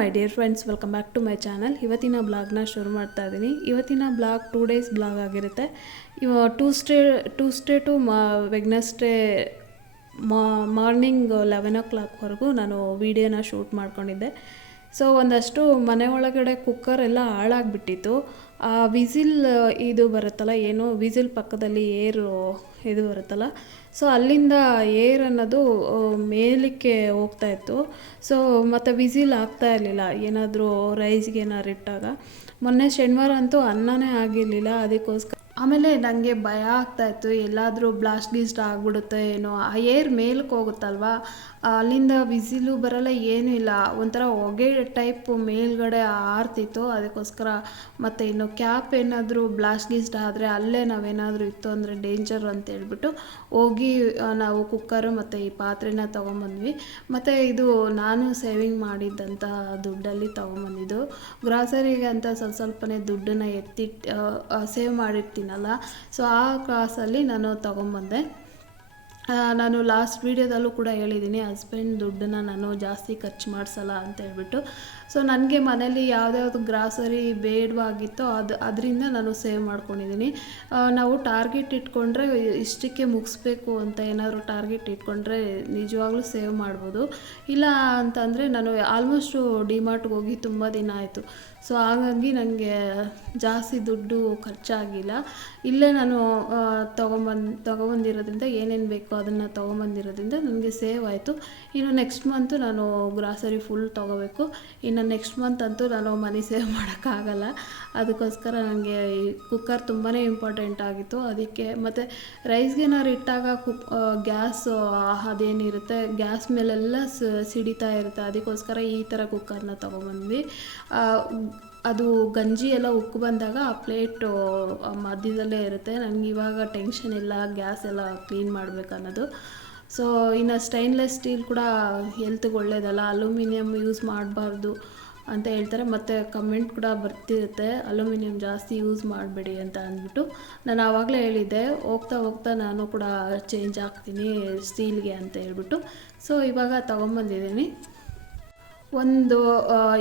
My dear friends welcome back to my channel ಇವತ್ತಿನ ಬ್ಲಾಗ್ನ ಶುರು ಮಾಡ್ತಾ ಇದ್ದೀನಿ ಇವತ್ತಿನ ಬ್ಲಾಗ್ ಟೂ ಡೇಸ್ ಬ್ಲಾಗ್ ಆಗಿರುತ್ತೆ. ಇವ ಟೂಸ್ಡೇ ಟೂಸ್ಡೇ ಟು ಮಾ ವೆಗ್ನೆಸ್ಡೇ ಮಾರ್ನಿಂಗ್ ಲೆವೆನ್ ಓ ಕ್ಲಾಕ್ವರೆಗೂ ನಾನು ವೀಡಿಯೋನ ಶೂಟ್ ಮಾಡ್ಕೊಂಡಿದ್ದೆ. ಸೊ ಒಂದಷ್ಟು ಮನೆ ಒಳಗಡೆ ಕುಕ್ಕರ್ ಎಲ್ಲ ಹಾಳಾಗಿಬಿಟ್ಟಿತ್ತು. ಆ, ವಿಸಿಲ್, ಇದು ಬರುತ್ತಲ್ಲ, ಏನು, ವಿಸಿಲ್ ಪಕ್ಕದಲ್ಲಿ ಏರು ಇದು ಬರುತ್ತಲ್ಲ. ಸೊ ಅಲ್ಲಿಂದ ಏರ್ ಅನ್ನೋದು ಮೇಲಕ್ಕೆ ಹೋಗ್ತಾ ಇತ್ತು. ಸೊ ಮತ್ತು ವಿಸಿಲ್ ಆಗ್ತಾ ಇರಲಿಲ್ಲ. ಏನಾದರೂ ರೈಸ್ಗೆ ಏನಾದ್ರು ಇಟ್ಟಾಗ. ಮೊನ್ನೆ ಶನಿವಾರ ಅಂತೂ ಅನ್ನನೇ ಆಗಿರಲಿಲ್ಲ. ಅದಕ್ಕೋಸ್ಕರ ಆಮೇಲೆ ನನಗೆ ಭಯ ಆಗ್ತಾಯಿತ್ತು ಎಲ್ಲಾದರೂ ಬ್ಲಾಸ್ಟ್ ಗೀಸ್ಟ್ ಆಗಿಬಿಡುತ್ತೆ ಏನೋ. ಆ ಏರ್ ಮೇಲಕ್ಕೆ ಹೋಗುತ್ತಲ್ವಾ? ಅಲ್ಲಿಂದ ವಿಸಿಲು ಬರಲ್ಲ, ಏನೂ ಇಲ್ಲ. ಒಂಥರ ಹೊಗೆ ಟೈಪ್ ಮೇಲ್ಗಡೆ ಆರ್ತಿತ್ತು. ಅದಕ್ಕೋಸ್ಕರ ಮತ್ತು ಇನ್ನು ಕ್ಯಾಪ್ ಏನಾದರೂ ಬ್ಲಾಸ್ಟ್ ಗೀಸ್ಟ್ ಆದರೆ ಅಲ್ಲೇ ನಾವೇನಾದರೂ ಇತ್ತು ಅಂದರೆ ಡೇಂಜರ್ ಅಂತ ಹೇಳ್ಬಿಟ್ಟು ಹೋಗಿ ನಾವು ಕುಕ್ಕರು ಮತ್ತು ಈ ಪಾತ್ರೆನ ತೊಗೊಂಬಂದ್ವಿ. ಮತ್ತು ಇದು ನಾನು ಸೇವಿಂಗ್ ಮಾಡಿದ್ದಂಥ ದುಡ್ಡಲ್ಲಿ ತೊಗೊಂಬಂದಿದ್ದು. ಗ್ರಾಸರಿಗೆ ಅಂತ ಸ್ವಲ್ಪ ಸ್ವಲ್ಪನೇ ದುಡ್ಡನ್ನು ಎತ್ತಿಟ್ಟು ಸೇವ್ ಮಾಡಿರ್ತೀನಲ್ಲ. ಸೊ ಆ ಕಾಸಲ್ಲಿ ನಾನು ತೊಗೊಂಬಂದೆ. ನಾನು ಲಾಸ್ಟ್ ವೀಡಿಯೋದಲ್ಲೂ ಕೂಡ ಹೇಳಿದ್ದೀನಿ ಹಸ್ಬೆಂಡ್ ದುಡ್ಡನ್ನು ನಾನು ಜಾಸ್ತಿ ಖರ್ಚು ಮಾಡಿಸಲ್ಲ ಅಂತ ಹೇಳ್ಬಿಟ್ಟು. ಸೊ ನನಗೆ ಮನೇಲಿ ಯಾವುದ್ಯಾವ್ದು ಗ್ರಾಸರಿ ಬೇಡವಾಗಿತ್ತೋ ಅದು, ಅದರಿಂದ ನಾನು ಸೇವ್ ಮಾಡ್ಕೊಂಡಿದ್ದೀನಿ ನಾವು ಟಾರ್ಗೆಟ್ ಇಟ್ಕೊಂಡ್ರೆ ಇಷ್ಟಕ್ಕೆ ಮುಗಿಸ್ಬೇಕು ಅಂತ ಏನಾದರೂ ಟಾರ್ಗೆಟ್ ಇಟ್ಕೊಂಡ್ರೆ ನಿಜವಾಗ್ಲೂ ಸೇವ್ ಮಾಡ್ಬೋದು. ಇಲ್ಲ ಅಂತಂದರೆ ನಾನು ಆಲ್ಮೋಸ್ಟು ಡಿಮಾರ್ಟ್ಗೆ ಹೋಗಿ ತುಂಬ ದಿನ ಆಯಿತು. ಸೊ ಹಾಗಾಗಿ ನನಗೆ ಜಾಸ್ತಿ ದುಡ್ಡು ಖರ್ಚಾಗಿಲ್ಲ. ಇಲ್ಲೇ ನಾನು ತೊಗೊಂಬಂದು, ತೊಗೊಬಂದಿರೋದ್ರಿಂದ ಏನೇನು ಬೇಕೋ ಅದನ್ನು ತೊಗೊಂಬಂದಿರೋದ್ರಿಂದ ನನಗೆ ಸೇವ್ ಆಯಿತು. ಇನ್ನು ನೆಕ್ಸ್ಟ್ ಮಂತು ನಾನು ಗ್ರಾಸರಿ ಫುಲ್ ತೊಗೋಬೇಕು. ಇನ್ನು ನೆಕ್ಸ್ಟ್ ಮಂತ್ ಅಂತೂ ನಾನು ಮನಿ ಸೇವ್ ಮಾಡೋಕ್ಕಾಗಲ್ಲ. ಅದಕ್ಕೋಸ್ಕರ ನನಗೆ ಈ ಕುಕ್ಕರ್ ತುಂಬಾ ಇಂಪಾರ್ಟೆಂಟ್ ಆಗಿತ್ತು. ಅದಕ್ಕೆ ಮತ್ತು ರೈಸ್ಗೇನಾದ್ರು ಇಟ್ಟಾಗ ಕುಕ್ ಗ್ಯಾಸು ಅದೇನಿರುತ್ತೆ ಗ್ಯಾಸ್ ಮೇಲೆಲ್ಲ ಸಿಡಿತಾ ಇರುತ್ತೆ. ಅದಕ್ಕೋಸ್ಕರ ಈ ಥರ ಕುಕ್ಕರ್ನ ತೊಗೊಬಂದ್ವಿ. ಅದು ಗಂಜಿ ಎಲ್ಲ ಉಕ್ಕು ಬಂದಾಗ ಆ ಪ್ಲೇಟು ಮಧ್ಯದಲ್ಲೇ ಇರುತ್ತೆ. ನನಗೆ ಇವಾಗ ಟೆನ್ಷನ್ ಇಲ್ಲ, ಗ್ಯಾಸ್ ಎಲ್ಲ ಕ್ಲೀನ್ ಮಾಡಬೇಕು ಅನ್ನೋದು. ಸೊ ಇನ್ನು ಸ್ಟೈನ್ಲೆಸ್ ಸ್ಟೀಲ್ ಕೂಡ ಹೆಲ್ತ್ಗೆ ಒಳ್ಳೇದಲ್ಲ. ಅಲ್ಯೂಮಿನಿಯಂ ಯೂಸ್ ಮಾಡಬಾರ್ದು ಅಂತ ಹೇಳ್ತಾರೆ. ಮತ್ತು ಕಮೆಂಟ್ ಕೂಡ ಬರ್ತಿರುತ್ತೆ. ಅಲ್ಯೂಮಿನಿಯಂ ಜಾಸ್ತಿ ಯೂಸ್ ಮಾಡಬೇಡಿ ಅಂತ ಅಂದ್ಬಿಟ್ಟು ನಾನು ಆವಾಗಲೇ ಹೇಳಿದ್ದೆ. ಹೋಗ್ತಾ ಹೋಗ್ತಾ ನಾನು ಕೂಡ ಚೇಂಜ್ ಆಗ್ತೀನಿ ಸ್ಟೀಲ್ಗೆ ಅಂತ ಹೇಳ್ಬಿಟ್ಟು. ಸೊ ಇವಾಗ ತೊಗೊಂಬಂದಿದ್ದೀನಿ. ಒಂದು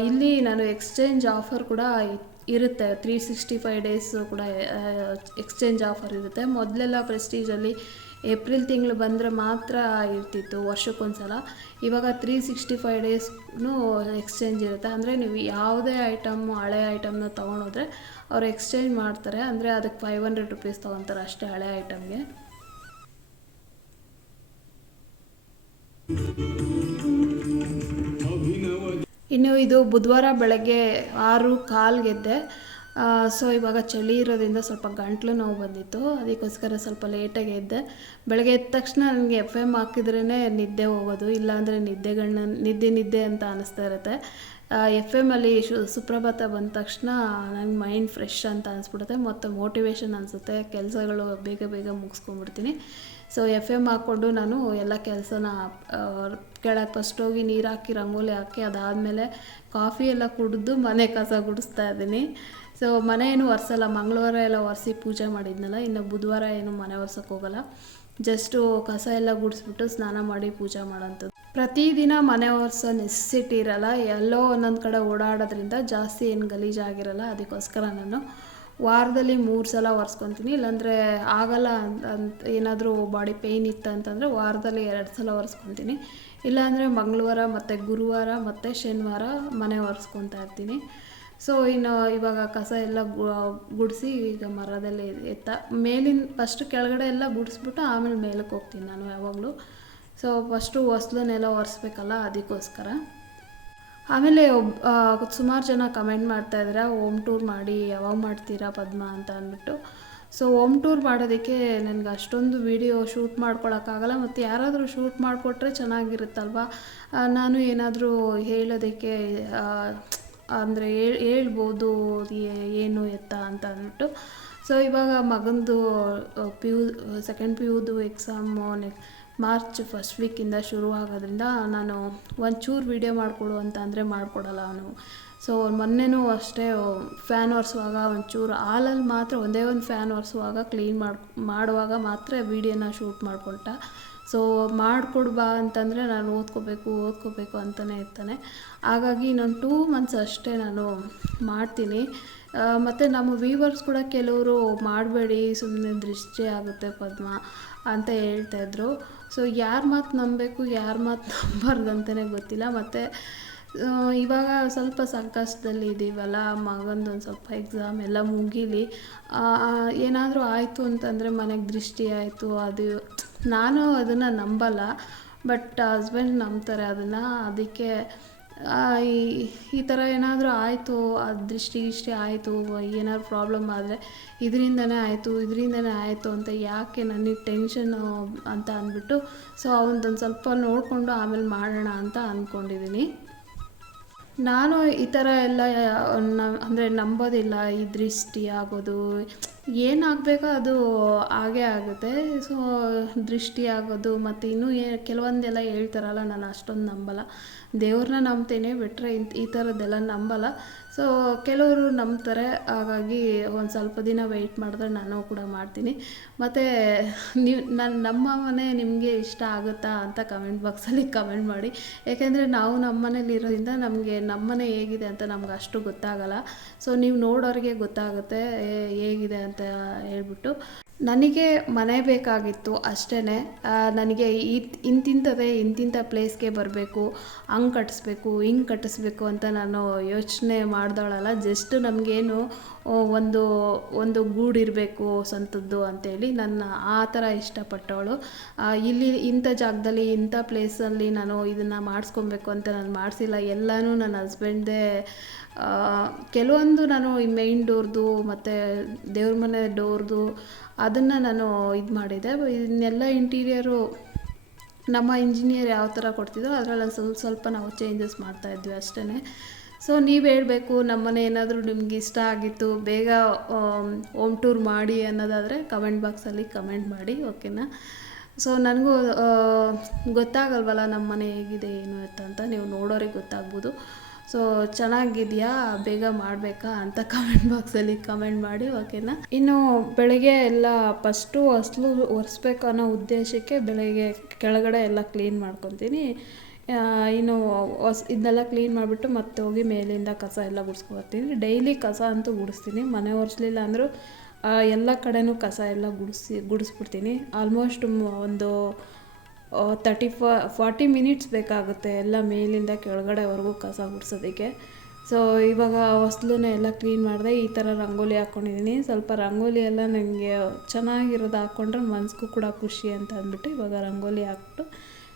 ಇಲ್ಲಿ ನಾನು ಎಕ್ಸ್ಚೇಂಜ್ ಆಫರ್ ಕೂಡ ಇರುತ್ತೆ. ತ್ರೀ ಸಿಕ್ಸ್ಟಿ ಫೈವ್ ಡೇಸ್ ಕೂಡ ಎಕ್ಸ್ಚೇಂಜ್ ಆಫರ್ ಇರುತ್ತೆ. ಮೊದಲೆಲ್ಲ ಪ್ರೆಸ್ಟೀಜಲ್ಲಿ ಏಪ್ರಿಲ್ ತಿಂಗಳು ಬಂದರೆ ಮಾತ್ರ ಇರ್ತಿತ್ತು ವರ್ಷಕ್ಕೊಂದ್ಸಲ. ಇವಾಗ ತ್ರೀ ಸಿಕ್ಸ್ಟಿ ಫೈವ್ ಡೇಸ್ನು ಎಕ್ಸ್ಚೇಂಜ್ ಇರುತ್ತೆ. ಅಂದರೆ ನೀವು ಯಾವುದೇ ಐಟಮ್ ಹಳೆ ಐಟಮ್ನ ತೊಗೊಂಡೋದ್ರೆ ಅವರು ಎಕ್ಸ್ಚೇಂಜ್ ಮಾಡ್ತಾರೆ. ಅಂದರೆ ಅದಕ್ಕೆ ಫೈವ್ ಹಂಡ್ರೆಡ್ ರುಪೀಸ್ ತೊಗೊತಾರೆ ಅಷ್ಟೇ ಹಳೆ ಐಟಮ್ಗೆ ಇನ್ನು ಇದು ಬುಧವಾರ ಬೆಳಗ್ಗೆ ಆರು ಕಾಲ್ಗೆದ್ದೆ ಸೊ ಇವಾಗ ಚಳಿ ಇರೋದ್ರಿಂದ ಸ್ವಲ್ಪ ಗಂಟ್ಲು ನೋವು ಬಂದಿತ್ತು. ಅದಕ್ಕೋಸ್ಕರ ಸ್ವಲ್ಪ ಲೇಟಾಗಿ ಎದ್ದೆ. ಬೆಳಗ್ಗೆ ಎದ್ದ ತಕ್ಷಣ ನನಗೆ ಎಫ್ ಎಂ ಹಾಕಿದ್ರೇ ನಿದ್ದೆ ಹೋಗೋದು, ಇಲ್ಲಾಂದರೆ ನಿದ್ದೆಗಳನ್ನ ನಿದ್ದೆ ನಿದ್ದೆ ಅಂತ ಅನ್ನಿಸ್ತಾ ಇರುತ್ತೆ. ಎಫ್ ಎಮ್ಮಲ್ಲಿ ಶು, ಸುಪ್ರಭಾತ ಬಂದ ತಕ್ಷಣ ನಂಗೆ ಮೈಂಡ್ ಫ್ರೆಶ್ ಅಂತ ಅನಿಸ್ಬಿಡುತ್ತೆ. ಮತ್ತು ಮೋಟಿವೇಶನ್ ಅನಿಸುತ್ತೆ. ಕೆಲಸಗಳು ಬೇಗ ಬೇಗ ಮುಗಿಸ್ಕೊಂಡ್ಬಿಡ್ತೀನಿ. ಸೊ ಎಫ್ ಎಂ ಹಾಕ್ಕೊಂಡು ನಾನು ಎಲ್ಲ ಕೆಲಸನ ಕೆಳಗೆ ಫಸ್ಟ್ ಹೋಗಿ ನೀರು ಹಾಕಿ, ರಂಗೋಲಿ ಹಾಕಿ, ಅದಾದಮೇಲೆ ಕಾಫಿ ಎಲ್ಲ ಕುಡಿದು ಮನೆ ಕಸ ಗುಡಿಸ್ತಾ ಇದ್ದೀನಿ. ಸೊ ಮನೆ ಏನು ಒರೆಸಲ್ಲ. ಮಂಗಳವಾರ ಎಲ್ಲ ಒರೆಸಿ ಪೂಜೆ ಮಾಡಿದ್ನಲ್ಲ. ಇನ್ನು ಬುಧವಾರ ಏನು ಮನೆ ಒರ್ಸೋಕ್ಕೆ ಹೋಗಲ್ಲ. ಜಸ್ಟು ಕಸ ಎಲ್ಲ ಗುಡಿಸ್ಬಿಟ್ಟು ಸ್ನಾನ ಮಾಡಿ ಪೂಜೆ ಮಾಡೋಂಥದ್ದು. ಪ್ರತಿದಿನ ಮನೆ ಒರೆಸೋ ನೆಸೆಸಿಟಿ ಇರಲ್ಲ ಎಲ್ಲೋ ಒಂದೊಂದು ಕಡೆ ಓಡಾಡೋದ್ರಿಂದ ಜಾಸ್ತಿ ಏನು ಗಲೀಜಾಗಿರಲ್ಲ, ಅದಕ್ಕೋಸ್ಕರ ನಾನು ವಾರದಲ್ಲಿ ಮೂರು ಸಲ ಒರೆಸ್ಕೊತೀನಿ. ಇಲ್ಲಾಂದರೆ ಆಗಲ್ಲ ಅಂತ ಅಂತ ಏನಾದರೂ ಬಾಡಿ ಪೇಯ್ನ್ ಇತ್ತು ಅಂತಂದರೆ ವಾರದಲ್ಲಿ ಎರಡು ಸಲ ಒರೆಸ್ಕೊತೀನಿ. ಇಲ್ಲಾಂದರೆ ಮಂಗಳವಾರ ಮತ್ತು ಗುರುವಾರ ಮತ್ತು ಶನಿವಾರ ಮನೆ ಒರೆಸ್ಕೊತಾ ಇರ್ತೀನಿ. ಸೊ ಇನ್ನು ಇವಾಗ ಕಸ ಎಲ್ಲ ಗುಡಿಸಿ ಈಗ ಮರದಲ್ಲಿ ಎತ್ತ. ಮೇಲಿನ ಫಸ್ಟ್ ಕೆಳಗಡೆ ಎಲ್ಲ ಗುಡಿಸ್ಬಿಟ್ಟು ಆಮೇಲೆ ಮೇಲಕ್ಕೆ ಹೋಗ್ತೀನಿ ನಾನು ಯಾವಾಗಲೂ. ಸೊ ಫಸ್ಟು ಹೊಸ್ಲನ್ನೆಲ್ಲ ಒರೆಸ್ಬೇಕಲ್ಲ ಅದಕ್ಕೋಸ್ಕರ. ಆಮೇಲೆ ಒಬ್ಬ ಸುಮಾರು ಜನ ಕಮೆಂಟ್ ಮಾಡ್ತಾ ಇದ್ದಾರೆ, ಹೋಮ್ ಟೂರ್ ಮಾಡಿ, ಯಾವಾಗ ಮಾಡ್ತೀರಾ ಪದ್ಮ ಅಂತ ಅಂದ್ಬಿಟ್ಟು. ಸೊ ಹೋಮ್ ಟೂರ್ ಮಾಡೋದಕ್ಕೆ ನನಗೆ ಅಷ್ಟೊಂದು ವೀಡಿಯೋ ಶೂಟ್ ಮಾಡ್ಕೊಳಕ್ಕಾಗಲ್ಲ, ಮತ್ತು ಯಾರಾದರೂ ಶೂಟ್ ಮಾಡಿಕೊಟ್ರೆ ಚೆನ್ನಾಗಿರುತ್ತಲ್ವ? ನಾನು ಏನಾದರೂ ಹೇಳೋದಕ್ಕೆ ಅಂದರೆ ಹೇಳ್ಬೋದು ಏನು ಎತ್ತ ಅಂತ ಅಂದ್ಬಿಟ್ಟು. ಸೊ ಇವಾಗ ಮಗಂದು ಪಿ ಯು ಸೆಕೆಂಡ್ ಪಿ ಯುದು ಎಕ್ಸಾಮು ನೆಕ್ ಮಾರ್ಚ್ ಫಸ್ಟ್ ವೀಕಿಂದ ಶುರು ಆಗೋದ್ರಿಂದ ನಾನು ಒಂಚೂರು ವೀಡಿಯೋ ಮಾಡಿಕೊಡು ಅಂತ ಅಂದರೆ ಮಾಡಿಕೊಡಲ್ಲ ಅವನು. ಸೊ ಮೊನ್ನೆನೂ ಅಷ್ಟೇ ಫ್ಯಾನ್ ಒರೆಸುವಾಗ ಒಂಚೂರು ಹಾಲಲ್ಲಿ ಮಾತ್ರ ಒಂದೇ ಒಂದು ಫ್ಯಾನ್ ಒರೆಸುವಾಗ ಕ್ಲೀನ್ ಮಾಡಿ, ಮಾಡುವಾಗ ಮಾತ್ರ ವೀಡಿಯೋನ ಶೂಟ್ ಮಾಡಿಕೊಟ್ಟ ಸೊ ಮಾಡಿಕೊಡು ಬಾ ಅಂತಂದರೆ ನಾನು ಓದ್ಕೋಬೇಕು ಓದ್ಕೋಬೇಕು ಅಂತಲೇ ಇರ್ತಾನೆ. ಹಾಗಾಗಿ ಇನ್ನೊಂದು ಟೂ ಮಂತ್ಸ್ ಅಷ್ಟೇ ನಾನು ಮಾಡ್ತೀನಿ. ಮತ್ತು ನಮ್ಮ ವೀವರ್ಸ್ ಕೂಡ ಕೆಲವರು ಮಾಡಬೇಡಿ ಸುಮ್ಮನೆ ದೃಷ್ಟಿ ಆಗುತ್ತೆ ಪದ್ಮ ಅಂತ ಹೇಳ್ತಾಯಿದ್ರು ಸೊ ಯಾರ ಮಾತು ನಂಬಬೇಕು, ಯಾರ ಮಾತು ನಂಬಾರ್ದು ಅಂತಲೇ ಗೊತ್ತಿಲ್ಲ. ಮತ್ತು ಇವಾಗ ಸ್ವಲ್ಪ ಸಂಕಷ್ಟದಲ್ಲಿ ಇದ್ದೀವಲ್ಲ ಮಗಂದು ಒಂದು ಸ್ವಲ್ಪ ಎಕ್ಸಾಮ್ ಎಲ್ಲ ಮುಗೀಲಿ. ಏನಾದರೂ ಆಯಿತು ಅಂತಂದರೆ ಮನೆಗೆ ದೃಷ್ಟಿ ಆಯಿತು, ಅದು, ನಾನು ಅದನ್ನು ನಂಬಲ್ಲ ಬಟ್ ಹಸ್ಬೆಂಡ್ ನಂಬ್ತಾರೆ ಅದನ್ನು. ಅದಕ್ಕೆ ಈ ಥರ ಏನಾದರೂ ಆಯಿತು, ಆ ದೃಷ್ಟಿ ಇಷ್ಟೇ ಆಯಿತು, ಏನಾದ್ರು ಪ್ರಾಬ್ಲಮ್ ಆದರೆ ಇದರಿಂದನೇ ಆಯಿತು ಇದರಿಂದನೇ ಆಯಿತು ಅಂತ ಯಾಕೆ ನನಗೆ ಟೆನ್ಷನ್ನು ಅಂತ ಅಂದ್ಬಿಟ್ಟು ಸೊ ಅವನದೊಂದು ಸ್ವಲ್ಪ ನೋಡಿಕೊಂಡು ಆಮೇಲೆ ಮಾಡೋಣ ಅಂತ ಅಂದ್ಕೊಂಡಿದ್ದೀನಿ ನಾನು ಈ ಥರ ಎಲ್ಲ ಅಂದರೆ ನಂಬೋದಿಲ್ಲ ಈ ದೃಷ್ಟಿ ಆಗೋದು ಏನಾಗಬೇಕೋ ಅದು ಹಾಗೇ ಆಗುತ್ತೆ. ಸೊ ದೃಷ್ಟಿ ಆಗೋದು ಮತ್ತು ಇನ್ನೂ ಏ, ಕೆಲವೊಂದೆಲ್ಲ ಹೇಳ್ತಾರಲ್ಲ, ನಾನು ಅಷ್ಟೊಂದು ನಂಬಲ್ಲ. ದೇವ್ರನ್ನ ನಂಬ್ತೇನೆ ಬಿಟ್ಟರೆ ಈ ಥರದ್ದೆಲ್ಲ ನಂಬಲ್ಲ. ಸೊ ಕೆಲವರು ನಂಬ್ತಾರೆ, ಹಾಗಾಗಿ ಒಂದು ಸ್ವಲ್ಪ ದಿನ ವೆಯ್ಟ್ ಮಾಡಿದ್ರೆ ನಾನು ಕೂಡ ಮಾಡ್ತೀನಿ. ಮತ್ತು ನೀವು ನನ್ನ ನಮ್ಮ ಮನೆ ನಿಮಗೆ ಇಷ್ಟ ಆಗುತ್ತಾ ಅಂತ ಕಮೆಂಟ್ ಬಾಕ್ಸಲ್ಲಿ ಕಮೆಂಟ್ ಮಾಡಿ. ಯಾಕೆಂದರೆ ನಾವು ನಮ್ಮ ಮನೇಲಿ ಇರೋದ್ರಿಂದ ನಮಗೆ ನಮ್ಮ ಮನೆ ಹೇಗಿದೆ ಅಂತ ನಮ್ಗೆ ಅಷ್ಟು ಗೊತ್ತಾಗಲ್ಲ. ಸೊ ನೀವು ನೋಡೋರಿಗೆ ಗೊತ್ತಾಗುತ್ತೆ ಹೇಗಿದೆ ಅಂತ. ಹೇಳ್ಬಿಟ್ಟು ನನಗೆ ಮನೆ ಬೇಕಾಗಿತ್ತು ಅಷ್ಟೇ ನನಗೆ ಈ ಇಂತಿಂಥದೇ ಇಂತಿಂಥ ಪ್ಲೇಸ್ಗೆ ಬರಬೇಕು, ಹಂಗೆ ಕಟ್ಟಿಸ್ಬೇಕು ಹಿಂಗೆ ಕಟ್ಟಿಸ್ಬೇಕು ಅಂತ ನಾನು ಯೋಚನೆ ಮಾಡ್ದವಳಲ್ಲ ಜಸ್ಟ್ ನಮಗೇನು ಒಂದು ಒಂದು ಗೂಡಿರಬೇಕು ಸ್ವಂತದ್ದು ಅಂತೇಳಿ ನನ್ನ ಆ ಥರ ಇಷ್ಟಪಟ್ಟವಳು. ಇಲ್ಲಿ ಇಂಥ ಜಾಗದಲ್ಲಿ ಇಂಥ ಪ್ಲೇಸಲ್ಲಿ ನಾನು ಇದನ್ನು ಮಾಡಿಸ್ಕೊಬೇಕು ಅಂತ ನಾನು ಮಾಡಿಸಿಲ್ಲ. ಎಲ್ಲನೂ ನನ್ನ ಹಸ್ಬೆಂಡೇ ಕೆಲವೊಂದು ನಾನು ಈ ಮೇಯ್ನ್ ಡೋರ್ದು ಮತ್ತು ದೇವ್ರ ಮನೆ ಡೋರ್ದು ಅದನ್ನು ನಾನು ಇದು ಮಾಡಿದೆ. ಇದನ್ನೆಲ್ಲ ಇಂಟೀರಿಯರು ನಮ್ಮ ಇಂಜಿನಿಯರ್ ಯಾವ ಥರ ಕೊಡ್ತಿದ್ದೋ ಅದರಲ್ಲಿ ಸ್ವಲ್ಪ ಸ್ವಲ್ಪ ನಾವು ಚೇಂಜಸ್ ಮಾಡ್ತಾ ಇದ್ವಿ ಅಷ್ಟೇ ಸೊ ನೀವು ಹೇಳಬೇಕು ನಮ್ಮನೆ ಏನಾದರೂ ನಿಮ್ಗೆ ಇಷ್ಟ ಆಗಿತ್ತು, ಬೇಗ ಹೋಮ್ ಟೂರ್ ಮಾಡಿ ಅನ್ನೋದಾದರೆ ಕಮೆಂಟ್ ಬಾಕ್ಸಲ್ಲಿ ಕಮೆಂಟ್ ಮಾಡಿ ಓಕೆನಾ ಸೊ ನನಗೂ ಗೊತ್ತಾಗಲ್ವಲ್ಲ ನಮ್ಮ ಮನೆ ಹೇಗಿದೆ, ಏನು ಅಂತ, ನೀವು ನೋಡೋರಿಗೆ ಗೊತ್ತಾಗ್ಬೋದು. ಸೊ ಚೆನ್ನಾಗಿದೆಯಾ? ಬೇಗ ಮಾಡಬೇಕಾ ಅಂತ ಕಮೆಂಟ್ ಬಾಕ್ಸಲ್ಲಿ ಕಮೆಂಟ್ ಮಾಡಿ ಓಕೆನಾ ಇನ್ನು ಬೆಳಗ್ಗೆ ಎಲ್ಲ ಫಸ್ಟು ಹೊಸ್ಲು ಒರೆಸ್ಬೇಕು ಅನ್ನೋ ಉದ್ದೇಶಕ್ಕೆ ಬೆಳಗ್ಗೆ ಕೆಳಗಡೆ ಎಲ್ಲ ಕ್ಲೀನ್ ಮಾಡ್ಕೊತೀನಿ. ಇನ್ನು ಹೊಸ ಇದನ್ನೆಲ್ಲ ಕ್ಲೀನ್ ಮಾಡಿಬಿಟ್ಟು ಮತ್ತೆ ಹೋಗಿ ಮೇಲಿಂದ ಕಸ ಎಲ್ಲ ಗುಡಿಸ್ಕೊಬರ್ತೀನಿ. ಡೈಲಿ ಕಸ ಅಂತೂ ಗುಡಿಸ್ತೀನಿ. ಮನೆ ಒರೆಸ್ಲಿಲ್ಲ ಅಂದರೂ ಎಲ್ಲ ಕಡೆನೂ ಕಸ ಎಲ್ಲ ಗುಡಿಸಿ, ಗುಡಿಸ್ಬಿಡ್ತೀನಿ. ಆಲ್ಮೋಸ್ಟ್ ಒಂದು ತರ್ಟಿ ಫಾ ಫಾರ್ಟಿ ಮಿನಿಟ್ಸ್ ಬೇಕಾಗುತ್ತೆ ಎಲ್ಲ ಮೇಲಿಂದ ಕೆಳಗಡೆವರೆಗೂ ಕಸ ಗುಡ್ಸೋದಕ್ಕೆ. ಸೊ ಇವಾಗ ಹೊಸ್ಲನ್ನ ಎಲ್ಲ ಕ್ಲೀನ್ ಮಾಡಿದೆ. ಈ ಥರ ರಂಗೋಲಿ ಹಾಕ್ಕೊಂಡಿದ್ದೀನಿ ಸ್ವಲ್ಪ ರಂಗೋಲಿ ಎಲ್ಲ ನನಗೆ ಚೆನ್ನಾಗಿರೋದು ಹಾಕ್ಕೊಂಡ್ರೆ ಮನ್ಸಿಗೂ ಕೂಡ ಖುಷಿ ಅಂತ ಅಂದ್ಬಿಟ್ಟು ಇವಾಗ ರಂಗೋಲಿ ಹಾಕ್ಬಿಟ್ಟು.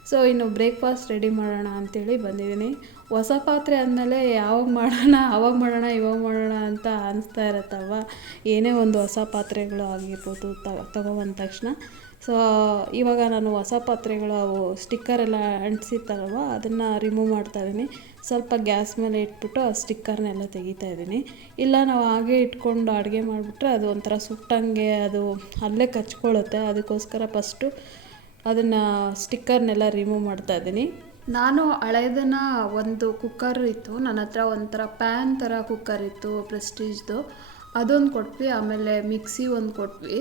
ಸೊ ಇನ್ನು ಬ್ರೇಕ್ಫಾಸ್ಟ್ ರೆಡಿ ಮಾಡೋಣ ಅಂತೇಳಿ ಬಂದಿದ್ದೀನಿ. ಹೊಸ ಪಾತ್ರೆ ಅಂದಮೇಲೆ ಯಾವಾಗ ಮಾಡೋಣ ಆವಾಗ ಮಾಡೋಣ, ಇವಾಗ ಮಾಡೋಣ ಅಂತ ಅನಿಸ್ತಾ ಇರತ್ತಲ್ವ? ಏನೇ ಒಂದು ಹೊಸ ಪಾತ್ರೆಗಳು ಆಗಿರ್ಬೋದು ತಗೊಬಂದ ತಕ್ಷಣ. ಸೊ ಇವಾಗ ನಾನು ಹೊಸ ಪಾತ್ರೆಗಳು ಅವು ಸ್ಟಿಕ್ಕರ್ ಎಲ್ಲ ಅಂಟಿಸಿರ್ತಾರಲ್ವ, ಅದನ್ನು ರಿಮೂವ್ ಮಾಡ್ತಾ ಇದ್ದೀನಿ. ಸ್ವಲ್ಪ ಗ್ಯಾಸ್ ಮೇಲೆ ಇಟ್ಬಿಟ್ಟು ಆ ಸ್ಟಿಕ್ಕರ್ನೆಲ್ಲ ತೆಗಿತಾ ಇದ್ದೀನಿ. ಇಲ್ಲ, ನಾವು ಹಾಗೆ ಇಟ್ಕೊಂಡು ಅಡುಗೆ ಮಾಡಿಬಿಟ್ರೆ ಅದು ಒಂಥರ ಸುಟ್ಟಂಗೆ ಅದು ಅಲ್ಲೇ ಕಚ್ಕೊಳ್ಳುತ್ತೆ. ಅದಕ್ಕೋಸ್ಕರ ಫಸ್ಟು ಅದನ್ನು ಸ್ಟಿಕ್ಕರ್ನೆಲ್ಲ ರಿಮೂವ್ ಮಾಡ್ತಾ ಇದ್ದೀನಿ. ನಾನು ಹಳೆಯದನ್ನು ಒಂದು ಕುಕ್ಕರ್ ಇತ್ತು. ನನ್ನ ಹತ್ರ ಒಂಥರ ಪ್ಯಾನ್ ಥರ ಕುಕ್ಕರ್ ಇತ್ತು ಪ್ರೆಸ್ಟೀಜ್ದು ಅದೊಂದು ಕೊಟ್ವಿ, ಆಮೇಲೆ ಮಿಕ್ಸಿ ಒಂದು ಕೊಟ್ವಿ.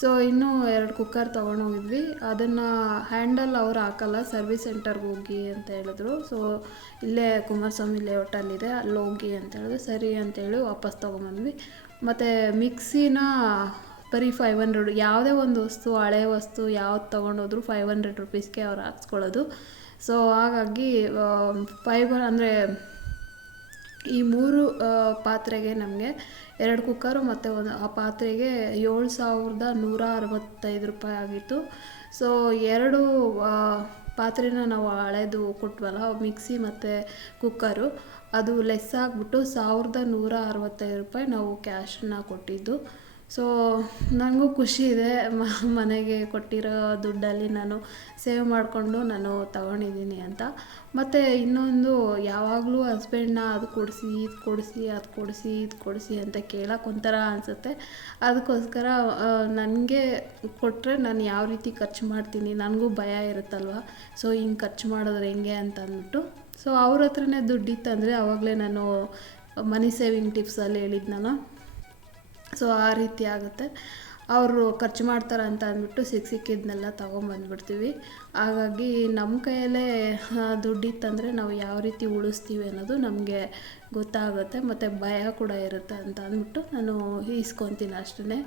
ಸೊ ಇನ್ನೂ ಎರಡು ಕುಕ್ಕರ್ ತೊಗೊಂಡೋಗಿದ್ವಿ ಅದನ್ನು ಹ್ಯಾಂಡಲ್ ಅವ್ರು ಹಾಕಲ್ಲ ಸರ್ವಿಸ್ ಸೆಂಟರ್ಗೆ ಹೋಗಿ ಅಂತ ಹೇಳಿದ್ರು. ಸೊ ಇಲ್ಲೇ ಕುಮಾರಸ್ವಾಮಿ ಲೇಔಟಲ್ಲಿದೆ ಅಲ್ಲಿ ಹೋಗಿ ಅಂತ ಹೇಳಿದ್ರು. ಸರಿ ಅಂತೇಳಿ ವಾಪಸ್ ತೊಗೊಂಬಂದ್ವಿ. ಮತ್ತು ಮಿಕ್ಸಿನ ಬರೀ ಫೈವ್ ಹಂಡ್ರೆಡ್ ಯಾವುದೇ ಒಂದು ವಸ್ತು, ಹಳೆ ವಸ್ತು ಯಾವ್ದು ತೊಗೊಂಡೋದ್ರು ಫೈವ್ ಹಂಡ್ರೆಡ್ ರುಪೀಸ್ಗೆ ಅವ್ರು ಹಾಕ್ಸ್ಕೊಳ್ಳೋದು. ಸೊ ಹಾಗಾಗಿ ಫೈವ್ ಅಂದರೆ ಈ ಮೂರು ಪಾತ್ರೆಗೆ ನಮಗೆ ಎರಡು ಕುಕ್ಕರು ಮತ್ತು ಒಂದು, ಆ ಪಾತ್ರೆಗೆ ಏಳು ಸಾವಿರದ ನೂರ ಅರವತ್ತೈದು ರೂಪಾಯಿ ಆಗಿತ್ತು. ಸೊ ಎರಡು ಪಾತ್ರೆನ ನಾವು ಹಳೇದು ಕೊಟ್ವಲ್ಲ, ಮಿಕ್ಸಿ ಮತ್ತು ಕುಕ್ಕರು. ಅದು ಲೆಸ್ ಆಗಿಬಿಟ್ಟು ಸಾವಿರದ ನೂರ ಅರವತ್ತೈದು ರೂಪಾಯಿ ನಾವು ಕ್ಯಾಶನ್ನ ಕೊಟ್ಟಿದ್ದು. ಸೊ ನನಗೂ ಖುಷಿ ಇದೆ. ಮನೆಗೆ ಕೊಟ್ಟಿರೋ ದುಡ್ಡಲ್ಲಿ ನಾನು ಸೇವ್ ಮಾಡಿಕೊಂಡು ನಾನು ತಗೊಂಡಿದ್ದೀನಿ ಅಂತ. ಮತ್ತು ಇನ್ನೊಂದು ಯಾವಾಗಲೂ ಹಸ್ಬೆಂಡ್ನ ಅದು ಕೊಡಿಸಿ, ಇದು ಕೊಡಿಸಿ, ಅದು ಕೊಡಿಸಿ, ಇದು ಕೊಡಿಸಿ ಅಂತ ಕೇಳೋಕೆ ಒಂಥರ ಅನಿಸುತ್ತೆ. ಅದಕ್ಕೋಸ್ಕರ ನನಗೆ ಕೊಟ್ಟರೆ ನಾನು ಯಾವ ರೀತಿ ಖರ್ಚು ಮಾಡ್ತೀನಿ ನನಗೂ ಭಯ ಇರುತ್ತಲ್ವ? ಸೊ ಹಿಂಗೆ ಖರ್ಚು ಮಾಡಿದ್ರೆ ಹೆಂಗೆ ಅಂತ ಅಂದ್ಬಿಟ್ಟು. ಸೊ ಅವ್ರ ಹತ್ರನೇ ದುಡ್ಡಿತ್ತಂದರೆ ಆವಾಗಲೇ ನಾನು ಮನಿ ಸೇವಿಂಗ್ ಟಿಪ್ಸಲ್ಲಿ ಹೇಳಿದ್ನಲ್ಲ ಸೊ ಆ ರೀತಿ ಆಗುತ್ತೆ. ಅವರು ಖರ್ಚು ಮಾಡ್ತಾರೆ ಅಂತ ಅಂದ್ಬಿಟ್ಟು ಸಿಕ್ಕ ಸಿಕ್ಕಿದ್ನೆಲ್ಲ ತೊಗೊಂಬಂದ್ಬಿಡ್ತೀವಿ ಹಾಗಾಗಿ ನಮ್ಮ ಕೈಯಲ್ಲೇ ದುಡ್ಡಿತ್ತಂದರೆ ನಾವು ಯಾವ ರೀತಿ ಉಳಿಸ್ತೀವಿ ಅನ್ನೋದು ನಮಗೆ ಗೊತ್ತಾಗುತ್ತೆ. ಮತ್ತು ಭಯ ಕೂಡ ಇರುತ್ತೆ ಅಂತ ಅಂದ್ಬಿಟ್ಟು ನಾನು ಈಸ್ಕೊತೀನಿ ಅಷ್ಟೇ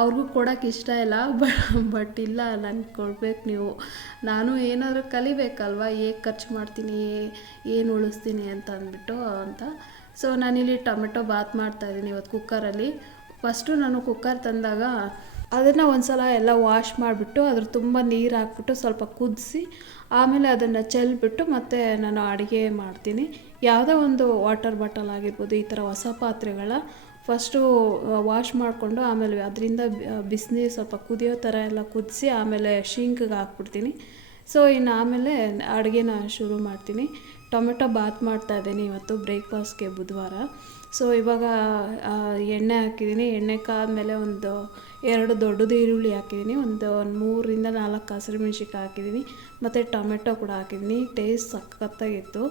ಅವ್ರಿಗೂ ಕೊಡೋಕೆ ಇಷ್ಟ ಇಲ್ಲ ಬಟ್ ಇಲ್ಲ ನನಗೆ ಕೊಡ್ಬೇಕು ನೀವು. ನಾನು ಏನಾದರೂ ಕಲಿಬೇಕಲ್ವ? ಹೇಗೆ ಖರ್ಚು ಮಾಡ್ತೀನಿ? ಏನು ಉಳಿಸ್ತೀನಿ ಅಂತ ಅಂದ್ಬಿಟ್ಟು ಅಂತ. ಸೊ ನಾನಿಲ್ಲಿ ಟೊಮೆಟೊ ಬಾತ್ ಮಾಡ್ತಾಯಿದ್ದೀನಿ ಇವತ್ತು ಕುಕ್ಕರಲ್ಲಿ ಫಸ್ಟು ನಾನು ಕುಕ್ಕರ್ ತಂದಾಗ ಅದನ್ನು ಒಂದು ಸಲ ಎಲ್ಲ ವಾಶ್ ಮಾಡಿಬಿಟ್ಟು ಅದ್ರ ತುಂಬ ನೀರು ಹಾಕ್ಬಿಟ್ಟು ಸ್ವಲ್ಪ ಕುದಿಸಿ ಆಮೇಲೆ ಅದನ್ನು ಚೆಲ್ಬಿಟ್ಟು ಮತ್ತೆ ನಾನು ಅಡುಗೆ ಮಾಡ್ತೀನಿ. ಯಾವುದೇ ಒಂದು ವಾಟರ್ ಬಾಟಲ್ ಆಗಿರ್ಬೋದು ಈ ಥರ ಹೊಸ ಪಾತ್ರೆಗಳ ಫಸ್ಟು ವಾಶ್ ಮಾಡಿಕೊಂಡು ಆಮೇಲೆ ಅದರಿಂದ ಬಿಸಿನೀರು ಸ್ವಲ್ಪ ಕುದಿಯೋ ಥರ ಎಲ್ಲ ಕುದಿಸಿ ಆಮೇಲೆ ಶಿಂಕ್ಗೆ ಹಾಕ್ಬಿಡ್ತೀನಿ. ಸೊ ಇನ್ನು ಆಮೇಲೆ ಅಡುಗೆನ ಶುರು ಮಾಡ್ತೀನಿ. ಟೊಮೆಟೊ ಬಾತ್ ಮಾಡ್ತಾ ಇದ್ದೀನಿ ಇವತ್ತು ಬ್ರೇಕ್ಫಾಸ್ಟ್ಗೆ ಬುಧವಾರ. ಸೊ ಇವಾಗ ಎಣ್ಣೆ ಹಾಕಿದ್ದೀನಿ ಎಣ್ಣೆ ಕಾದ್ಮೇಲೆ ಒಂದು ಎರಡು ದೊಡ್ಡದು ಈರುಳ್ಳಿ ಹಾಕಿದ್ದೀನಿ ಒಂದು ಒಂದು ಮೂರರಿಂದ ನಾಲ್ಕು ಹಸಿರು ಮೆಣ್ಸಿನ್ಕಾಯಿ ಹಾಕಿದ್ದೀನಿ ಮತ್ತು ಟೊಮೆಟೊ ಕೂಡ ಹಾಕಿದ್ದೀನಿ ಟೇಸ್ಟ್ ಸಖತ್ತಾಗಿತ್ತು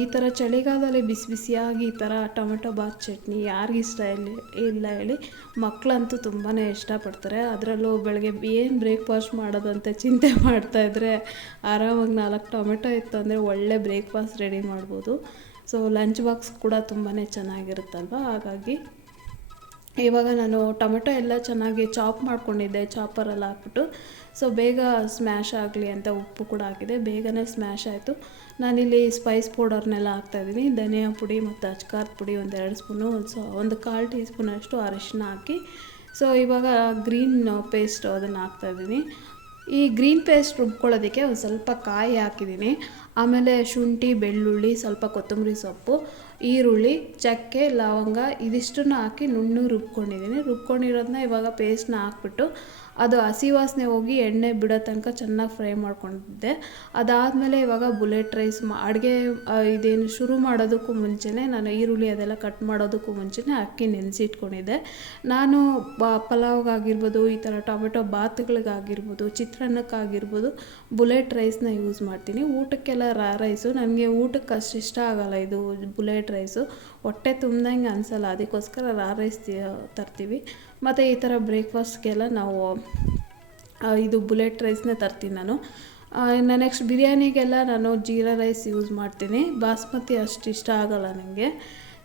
ಈ ಥರ ಚಳಿಗಾಲದಲ್ಲಿ ಬಿಸಿ ಬಿಸಿಯಾಗಿ ಈ ಥರ ಟೊಮೆಟೊ ಬಾತ್ ಚಟ್ನಿ ಯಾರಿಗಿಷ್ಟ ಇಲ್ಲ ಇಲ್ಲ ಹೇಳಿ ಮಕ್ಕಳಂತೂ ತುಂಬಾ ಇಷ್ಟಪಡ್ತಾರೆ. ಅದರಲ್ಲೂ ಬೆಳಗ್ಗೆ ಏನು ಬ್ರೇಕ್ಫಾಸ್ಟ್ ಮಾಡೋದಂತ ಚಿಂತೆ ಮಾಡ್ತಾಯಿದ್ರೆ ಆರಾಮಾಗಿ ನಾಲ್ಕು ಟೊಮೆಟೊ ಇತ್ತು ಅಂದರೆ ಒಳ್ಳೆ ಬ್ರೇಕ್ಫಾಸ್ಟ್ ರೆಡಿ ಮಾಡ್ಬೋದು. ಸೊ ಲಂಚ್ ಬಾಕ್ಸ್ ಕೂಡ ತುಂಬಾ ಚೆನ್ನಾಗಿರುತ್ತಲ್ವ? ಹಾಗಾಗಿ ಇವಾಗ ನಾನು ಟೊಮೆಟೊ ಎಲ್ಲ ಚೆನ್ನಾಗಿ ಚಾಪ್ ಮಾಡ್ಕೊಂಡಿದ್ದೆ ಚಾಪರಲ್ಲಿ ಹಾಕ್ಬಿಟ್ಟು. ಸೊ ಬೇಗ ಸ್ಮ್ಯಾಶ್ ಆಗಲಿ ಅಂತ ಉಪ್ಪು ಕೂಡ ಹಾಕಿದೆ. ಬೇಗನೆ ಸ್ಮ್ಯಾಶ್ ಆಯಿತು. ನಾನಿಲ್ಲಿ ಸ್ಪೈಸ್ ಪೌಡರ್ನೆಲ್ಲ ಹಾಕ್ತಾಯಿದ್ದೀನಿ. ಧನಿಯಾ ಪುಡಿ ಮತ್ತು ಅಚ್ಕಾರದ ಪುಡಿ ಒಂದು ಎರಡು ಸ್ಪೂನು. ಸೊ ಒಂದು ಕಾಲು ಟೀ ಸ್ಪೂನಷ್ಟು ಅರಿಶಿನ ಹಾಕಿ. ಸೊ ಇವಾಗ ಗ್ರೀನ್ ಪೇಸ್ಟ್ ಅದನ್ನು ಹಾಕ್ತಾಯಿದ್ದೀನಿ. ಈ ಗ್ರೀನ್ ಪೇಸ್ಟ್ ರುಬ್ಕೊಳ್ಳೋದಕ್ಕೆ ಒಂದು ಸ್ವಲ್ಪ ಕಾಯಿ ಹಾಕಿದ್ದೀನಿ. ಆಮೇಲೆ ಶುಂಠಿ, ಬೆಳ್ಳುಳ್ಳಿ, ಸ್ವಲ್ಪ ಕೊತ್ತಂಬರಿ ಸೊಪ್ಪು, ಈರುಳ್ಳಿ, ಚಕ್ಕೆ, ಲವಂಗ, ಇದಿಷ್ಟನ್ನು ಹಾಕಿ ನುಣ್ಣಗೆ ರುಬ್ಕೊಂಡಿದ್ದೀನಿ. ರುಬ್ಕೊಂಡಿರೋದನ್ನ ಇವಾಗ ಪೇಸ್ಟ್ನ ಹಾಕ್ಬಿಟ್ಟು ಅದು ಹಸಿ ವಾಸನೆ ಹೋಗಿ ಎಣ್ಣೆ ಬಿಡೋ ತನಕ ಚೆನ್ನಾಗಿ ಫ್ರೈ ಮಾಡ್ಕೊಂಡಿದ್ದೆ. ಅದಾದಮೇಲೆ ಇವಾಗ ಬುಲೆಟ್ ರೈಸ್ ಮಾ, ಅಡುಗೆ ಇದೇನು ಶುರು ಮಾಡೋದಕ್ಕೂ ಮುಂಚೆನೇ ನಾನು ಈರುಳ್ಳಿ ಅದೆಲ್ಲ ಕಟ್ ಮಾಡೋದಕ್ಕೂ ಮುಂಚೆನೇ ಅಕ್ಕಿ ನೆನೆಸಿಟ್ಕೊಂಡಿದ್ದೆ. ನಾನು ಬಾ, ಪಲಾವ್ಗಾಗಿರ್ಬೋದು, ಈ ಥರ ಟೊಮೆಟೊ ಬಾತ್ಗಳಿಗಾಗಿರ್ಬೋದು, ಚಿತ್ರಾನ್ನಕ್ಕಾಗಿರ್ಬೋದು ಬುಲೆಟ್ ರೈಸ್ನ ಯೂಸ್ ಮಾಡ್ತೀನಿ. ಊಟಕ್ಕೆಲ್ಲ ರೈಸು, ನನಗೆ ಊಟಕ್ಕೆ ಅಷ್ಟು ಇಷ್ಟ ಆಗಲ್ಲ ಇದು ಬುಲೆಟ್ ರೈಸು. ಹೊಟ್ಟೆ ತುಂಬ್ದಂಗೆ ಅನಿಸಲ್ಲ, ಅದಕ್ಕೋಸ್ಕರ ರಾ ರೈಸ್ ತರ್ತೀವಿ. ಮತ್ತು ಈ ಥರ ಬ್ರೇಕ್ಫಾಸ್ಟ್ಗೆಲ್ಲ ನಾವು ಇದು ಬುಲೆಟ್ ರೈಸ್ನೇ ತರ್ತೀನಿ ನಾನು. ಇನ್ನು ನೆಕ್ಸ್ಟ್ ಬಿರಿಯಾನಿಗೆಲ್ಲ ನಾನು ಜೀರಾ ರೈಸ್ ಯೂಸ್ ಮಾಡ್ತೀನಿ. ಬಾಸ್ಮತಿ ಅಷ್ಟು ಇಷ್ಟ ಆಗೋಲ್ಲ ನನಗೆ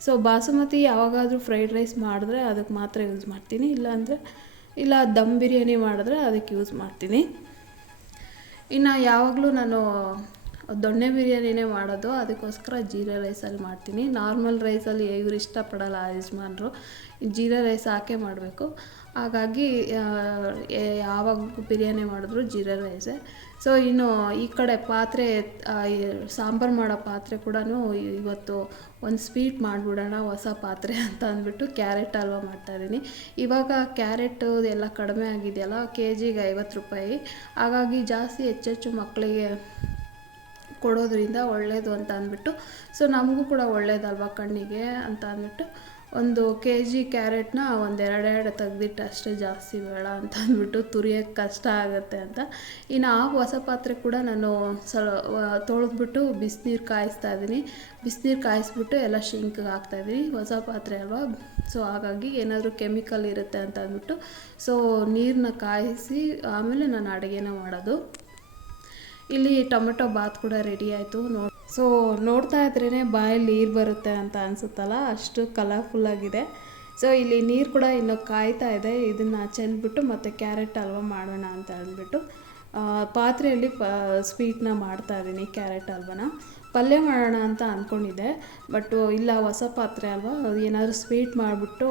ಸೊ ಬಾಸುಮತಿ ಯಾವಾಗಾದರೂ ಫ್ರೈಡ್ ರೈಸ್ ಮಾಡಿದ್ರೆ ಅದಕ್ಕೆ ಮಾತ್ರ ಯೂಸ್ ಮಾಡ್ತೀನಿ. ಇಲ್ಲಾಂದರೆ, ಇಲ್ಲ ದಮ್ ಬಿರಿಯಾನಿ ಮಾಡಿದ್ರೆ ಅದಕ್ಕೆ ಯೂಸ್ ಮಾಡ್ತೀನಿ. ಇನ್ನು ಯಾವಾಗಲೂ ನಾನು ದೊಣ್ಣೆ ಬಿರಿಯಾನಿನೇ ಮಾಡೋದು, ಅದಕ್ಕೋಸ್ಕರ ಜೀರಾ ರೈಸಲ್ಲಿ ಮಾಡ್ತೀನಿ. ನಾರ್ಮಲ್ ರೈಸಲ್ಲಿ ಇವ್ರು ಇಷ್ಟಪಡಲ್ಲ ಯಜಮಾನರು, ಜೀರಾ ರೈಸ್ ಹಾಕೇ ಮಾಡಬೇಕು. ಹಾಗಾಗಿ ಯಾವಾಗ ಬಿರಿಯಾನಿ ಮಾಡಿದ್ರು ಜೀರಾ ರೈಸೇ. ಸೊ, ಇನ್ನು ಈ ಕಡೆ ಪಾತ್ರೆ ಸಾಂಬಾರು ಮಾಡೋ ಪಾತ್ರೆ ಕೂಡ ಇವತ್ತು ಒಂದು ಸ್ವೀಟ್ ಮಾಡಿಬಿಡೋಣ, ಹೊಸ ಪಾತ್ರೆ ಅಂತ ಅಂದ್ಬಿಟ್ಟು ಕ್ಯಾರೆಟ್ ಹಲ್ವ ಮಾಡ್ತಾಯಿದ್ದೀನಿ ಇವಾಗ ಕ್ಯಾರೆಟು ಎಲ್ಲ ಕಡಿಮೆ ಆಗಿದೆಯಲ್ಲ ಕೆ ಜಿಗೆ ಐವತ್ತು ರೂಪಾಯಿ. ಹಾಗಾಗಿ ಜಾಸ್ತಿ ಹೆಚ್ಚೆಚ್ಚು ಮಕ್ಕಳಿಗೆ ಕೊಡೋದ್ರಿಂದ ಒಳ್ಳೆಯದು ಅಂತ ಅಂದ್ಬಿಟ್ಟು. ಸೊ ನಮಗೂ ಕೂಡ ಒಳ್ಳೇದಲ್ವ ಕಣ್ಣಿಗೆ ಅಂತ ಅಂದ್ಬಿಟ್ಟು ಒಂದು ಕೆ ಜಿ ಕ್ಯಾರೆಟ್ನ ಒಂದು ಎರಡೆರಡು ತೆಗ್ದಿಟ್ಟು ಅಷ್ಟೇ ಜಾಸ್ತಿ ಬೇಡ ಅಂತ ಅಂದ್ಬಿಟ್ಟು ತುರಿಯೋಕ್ಕೆ ಕಷ್ಟ ಆಗುತ್ತೆ ಅಂತ. ಇನ್ನು ಆ ಹೊಸ ಪಾತ್ರೆ ಕೂಡ ನಾನು ಸ್ವಲ್ ತೊಳೆದ್ಬಿಟ್ಟು ಬಿಸಿನೀರು ಕಾಯಿಸ್ತಾ ಇದ್ದೀನಿ. ಬಿಸಿನೀರು ಕಾಯಿಸ್ಬಿಟ್ಟು ಎಲ್ಲ ಶಿಂಕ್ಗೆ ಹಾಕ್ತಾಯಿದ್ದೀನಿ ಹೊಸ ಪಾತ್ರೆ ಅಲ್ವಾ? ಸೊ ಹಾಗಾಗಿ ಏನಾದರೂ ಕೆಮಿಕಲ್ ಇರುತ್ತೆ ಅಂತ ಅಂದ್ಬಿಟ್ಟು. ಸೊ ನೀರನ್ನ ಕಾಯಿಸಿ ಆಮೇಲೆ ನಾನು ಅಡುಗೆನ ಮಾಡೋದು. ಇಲ್ಲಿ ಟೊಮೆಟೊ ಬಾತ್ ಕೂಡ ರೆಡಿ ಆಯಿತು. ನೋಡಿ ಸೊ ನೋಡ್ತಾ ಇದ್ರೇ ಬಾಯಲ್ಲಿ ನೀರು ಬರುತ್ತೆ ಅಂತ ಅನಿಸುತ್ತಲ್ಲ? ಅಷ್ಟು ಕಲರ್ಫುಲ್ಲಾಗಿದೆ ಸೊ ಇಲ್ಲಿ ನೀರು ಕೂಡ ಇನ್ನೂ ಕಾಯ್ತಾ ಇದೆ. ಇದನ್ನು ಚೆಲ್ಬಿಟ್ಟು ಮತ್ತು ಕ್ಯಾರೆಟ್ ಹಲ್ವ ಮಾಡೋಣ ಅಂತ ಅಂದ್ಬಿಟ್ಟು ಪಾತ್ರೆಯಲ್ಲಿ ಪ ಸ್ವೀಟ್ನ ಮಾಡ್ತಾ ಇದ್ದೀನಿ ಕ್ಯಾರೆಟ್ ಹಲ್ವನ ಪಲ್ಯ ಮಾಡೋಣ ಅಂತ ಅಂದ್ಕೊಂಡಿದ್ದೆ ಬಟ್ ಇಲ್ಲ, ಹೊಸ ಪಾತ್ರೆ ಅಲ್ವಾ? ಏನಾದರೂ ಸ್ವೀಟ್ ಮಾಡಿಬಿಟ್ಟು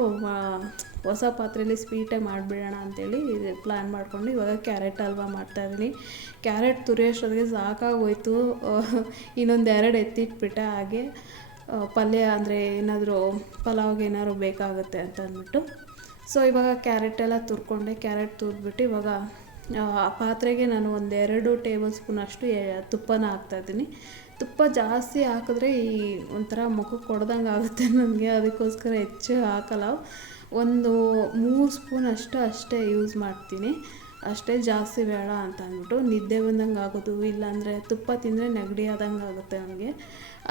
ಹೊಸ ಪಾತ್ರೆಯಲ್ಲಿ ಸ್ವೀಟೇ ಮಾಡಿಬಿಡೋಣ ಅಂತೇಳಿ ಪ್ಲ್ಯಾನ್ ಮಾಡಿಕೊಂಡು ಇವಾಗ ಕ್ಯಾರೆಟ್ ಹಲ್ವಾ ಮಾಡ್ತಾಯಿದ್ದೀನಿ ಕ್ಯಾರೆಟ್ ತುರಿಯೋಷ್ಟೊತ್ತಿಗೆ ಸಾಕಾಗೋಯ್ತು. ಇನ್ನೊಂದು ಎರಡು ಎತ್ತಿಟ್ಬಿಟ್ಟೆ ಹಾಗೆ ಪಲ್ಯ ಅಂದರೆ ಏನಾದರೂ ಪಲಾವ್ಗೆ ಏನಾದ್ರು ಬೇಕಾಗುತ್ತೆ ಅಂತ ಅಂದ್ಬಿಟ್ಟು. ಸೊ ಇವಾಗ ಕ್ಯಾರೆಟ್ ಎಲ್ಲ ತುರ್ಕೊಂಡೆ. ಕ್ಯಾರೆಟ್ ತುರಿದ್ಬಿಟ್ಟು ಇವಾಗ ಆ, ಪಾತ್ರೆಗೆ ನಾನು ಒಂದೆರಡು ಟೇಬಲ್ ಸ್ಪೂನ್ ಅಷ್ಟು ತುಪ್ಪನ ಹಾಕ್ತಾಯಿದ್ದೀನಿ ತುಪ್ಪ ಜಾಸ್ತಿ ಹಾಕಿದ್ರೆ ಈ ಒಂಥರ ಮುಖಕ್ಕೆ ಕೊಡ್ದಂಗೆ ಆಗುತ್ತೆ ನನಗೆ. ಅದಕ್ಕೋಸ್ಕರ ಹೆಚ್ಚು ಹಾಕಲ್ಲ. ಒಂದು ಮೂರು ಸ್ಪೂನ್ ಅಷ್ಟು ಅಷ್ಟೇ ಯೂಸ್ ಮಾಡ್ತೀನಿ. ಅಷ್ಟೇ ಜಾಸ್ತಿ ಬೇಡ ಅಂತ ಅಂದ್ಬಿಟ್ಟು ನಿದ್ದೆ ಬಂದಂಗೆ ಆಗೋದು, ಇಲ್ಲಾಂದರೆ ತುಪ್ಪ ತಿಂದರೆ ನೆಗಡಿ ಆದಂಗೆ ಆಗುತ್ತೆ ನನಗೆ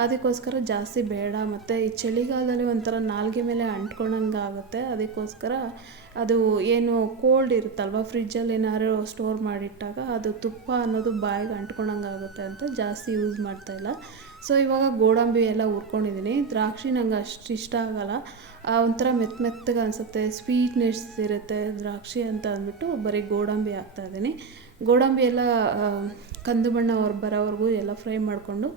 ಅದಕ್ಕೋಸ್ಕರ ಜಾಸ್ತಿ ಬೇಡ. ಮತ್ತು ಈ ಚಳಿಗಾಲದಲ್ಲಿ ಒಂಥರ ನಾಲ್ಗೆ ಮೇಲೆ ಅಂಟ್ಕೊಂಡಂಗೆ ಆಗುತ್ತೆ. ಅದಕ್ಕೋಸ್ಕರ ಅದು ಏನು ಕೋಲ್ಡ್ ಇರುತ್ತಲ್ವ ಫ್ರಿಜ್ಜಲ್ಲಿ ಏನಾದ್ರು ಸ್ಟೋರ್ ಮಾಡಿಟ್ಟಾಗ ಅದು ತುಪ್ಪ ಅನ್ನೋದು ಬಾಯಿಗೆ ಅಂಟ್ಕೊಂಡಂಗೆ ಆಗುತ್ತೆ ಅಂತ ಜಾಸ್ತಿ ಯೂಸ್ ಮಾಡ್ತಾಯಿಲ್ಲ ಸೊ ಇವಾಗ ಗೋಡಂಬಿ ಎಲ್ಲ ಹುರ್ಕೊಂಡಿದ್ದೀನಿ. ದ್ರಾಕ್ಷಿ ನಂಗೆ ಅಷ್ಟು ಇಷ್ಟ ಆಗಲ್ಲ. ಒಂಥರ ಮೆತ್ತ ಮೆತ್ತಗೆ ಅನಿಸುತ್ತೆ ಸ್ವೀಟ್ನೆಸ್ ಇರುತ್ತೆ ದ್ರಾಕ್ಷಿ ಅಂತ ಅಂದ್ಬಿಟ್ಟು ಬರೀ ಗೋಡಂಬಿ ಹಾಕ್ತಾಯಿದ್ದೀನಿ ಗೋಡಂಬಿ ಎಲ್ಲ ಕಂದು ಬಣ್ಣ ಹೊರ ಬರೋವರೆಗೂ ಎಲ್ಲ ಫ್ರೈ ಮಾಡಿಕೊಂಡು,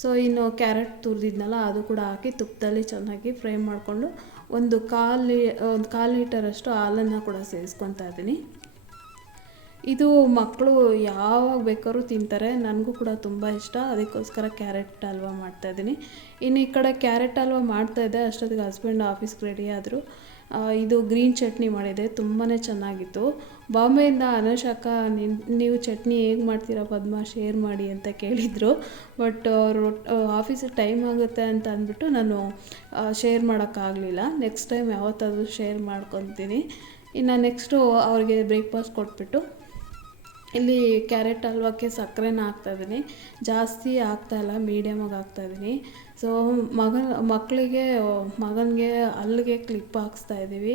ಸೊ ಇನ್ನು ಕ್ಯಾರೆಟ್ ತುರಿದಿದ್ನಲ್ಲ ಅದು ಕೂಡ ಹಾಕಿ ತುಪ್ಪದಲ್ಲಿ ಚೆನ್ನಾಗಿ ಫ್ರೈ ಮಾಡಿಕೊಂಡು ಒಂದು ಕಾಲು ಒಂದು ಕಾಲು ಲೀಟರಷ್ಟು ಹಾಲನ್ನು ಕೂಡ ಸೇರಿಸ್ಕೊತಾ ಇದ್ದೀನಿ. ಇದು ಮಕ್ಕಳು ಯಾವಾಗ ಬೇಕಾದ್ರೂ ತಿಂತಾರೆ. ನನಗೂ ಕೂಡ ತುಂಬ ಇಷ್ಟ. ಅದಕ್ಕೋಸ್ಕರ ಕ್ಯಾರೆಟ್ ಹಲ್ವಾ ಮಾಡ್ತಾಯಿದ್ದೀನಿ ಇನ್ನು ಈ ಕಡೆ ಕ್ಯಾರೆಟ್ ಹಲ್ವಾ ಮಾಡ್ತಾಯಿದ್ದೆ ಅಷ್ಟೊತ್ತಿಗೆ ಹಸ್ಬೆಂಡ್ ಆಫೀಸ್ಗೆ ರೆಡಿ ಆದರು. ಇದು ಗ್ರೀನ್ ಚಟ್ನಿ ಮಾಡಿದೆ. ತುಂಬಾ ಚೆನ್ನಾಗಿತ್ತು. ಬಾಂಬೆಯಿಂದ ಅನಶಾಕ ನೀವು ಚಟ್ನಿ ಹೇಗೆ ಮಾಡ್ತೀರಾ ಪದ್ಮ? ಶೇರ್ ಮಾಡಿ ಅಂತ ಕೇಳಿದರು. ಬಟ್ ಅವರು ಆಫೀಸಿಗೆ ಟೈಮ್ ಆಗುತ್ತೆ ಅಂತ ಅಂದ್ಬಿಟ್ಟು ನಾನು ಶೇರ್ ಮಾಡೋಕ್ಕಾಗಲಿಲ್ಲ. ನೆಕ್ಸ್ಟ್ ಟೈಮ್ ಯಾವತ್ತಾದರೂ ಶೇರ್ ಮಾಡ್ಕೊತೀನಿ. ಇನ್ನು ನೆಕ್ಸ್ಟು ಅವ್ರಿಗೆ ಬ್ರೇಕ್ಫಾಸ್ಟ್ ಕೊಟ್ಬಿಟ್ಟು ಇಲ್ಲಿ ಕ್ಯಾರೆಟ್ ಹಲ್ವಕ್ಕೆ ಸಕ್ಕರೆನ ಹಾಕ್ತಾಯಿದ್ದೀನಿ ಜಾಸ್ತಿ ಹಾಕ್ತಾಯಿಲ್ಲ ಮೀಡಿಯಮಾಗಿ ಹಾಕ್ತಾಯಿದ್ದೀನಿ ಸೊ ಮಗನ ಮಕ್ಕಳಿಗೆ ಮಗನಿಗೆ ಅಲ್ಲಿಗೆ ಕ್ಲಿಪ್ ಹಾಕ್ಸ್ತಾ ಇದ್ದೀವಿ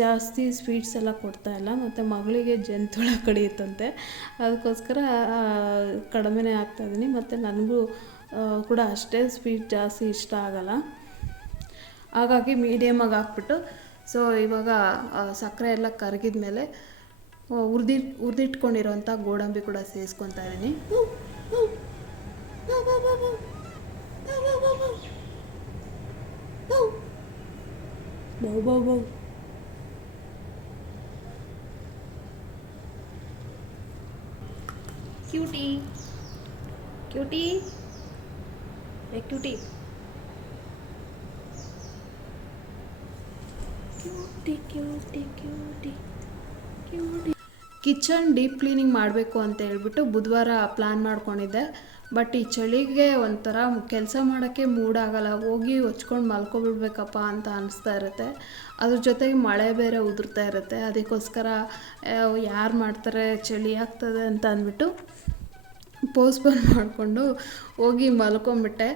ಜಾಸ್ತಿ ಸ್ವೀಟ್ಸ್ ಎಲ್ಲ ಕೊಡ್ತಾ ಇಲ್ಲ, ಮತ್ತು ಮಗಳಿಗೆ ಜಂತುಳ ಕಡಿಯುತ್ತಂತೆ. ಅದಕ್ಕೋಸ್ಕರ ಕಡಿಮೆನೇ ಹಾಕ್ತಾಯಿದ್ದೀನಿ ಮತ್ತು ನನಗೂ ಕೂಡ ಅಷ್ಟೇ ಸ್ವೀಟ್ ಜಾಸ್ತಿ ಇಷ್ಟ ಆಗಲ್ಲ. ಹಾಗಾಗಿ ಮೀಡಿಯಮಾಗಿ ಹಾಕ್ಬಿಟ್ಟು ಸೊ ಇವಾಗ ಸಕ್ಕರೆ ಎಲ್ಲ ಕರಗಿದ ಮೇಲೆ ಹುರಿದಿ ಹುರಿದಿಟ್ಕೊಂಡಿರೋಂಥ ಗೋಡಂಬಿ ಕೂಡ ಸೇರಿಸ್ಕೊತಾ ಇದ್ದೀನಿ. ಬೌ ಬೌ ಬೌ. ಕ್ಯೂಟಿ ಕ್ಯೂಟಿ ಏ cutie cutie cutie cutie cutie kitchen deep cleaning ಮಾಡಬೇಕು ಅಂತ ಹೇಳ್ಬಿಟ್ಟು ಬುಧವಾರ ಪ್ಲ್ಯಾನ್ ಮಾಡ್ಕೊಂಡಿದ್ದೆ. ಬಟ್ ಈ ಚಳಿಗೆ ಒಂಥರ ಕೆಲಸ ಮಾಡೋಕ್ಕೆ ಆಗಲ್ಲ. ಹೋಗಿ ಹೊಚ್ಕೊಂಡು ಮಲ್ಕೊಬಿಡ್ಬೇಕಪ್ಪ ಅಂತ ಅನಿಸ್ತಾ ಇರುತ್ತೆ. ಅದ್ರ ಜೊತೆಗೆ ಮಳೆ ಬೇರೆ ಉದುರ್ತಾ ಇರುತ್ತೆ. ಅದಕ್ಕೋಸ್ಕರ ಯಾರು ಮಾಡ್ತಾರೆ, ಚಳಿ ಆಗ್ತದೆ ಅಂತ ಅಂದ್ಬಿಟ್ಟು ಪೋಸ್ಟ್ಪೋನ್ ಮಾಡಿಕೊಂಡು ಹೋಗಿ ಮಲ್ಕೊಂಬಿಟ್ಟೆ.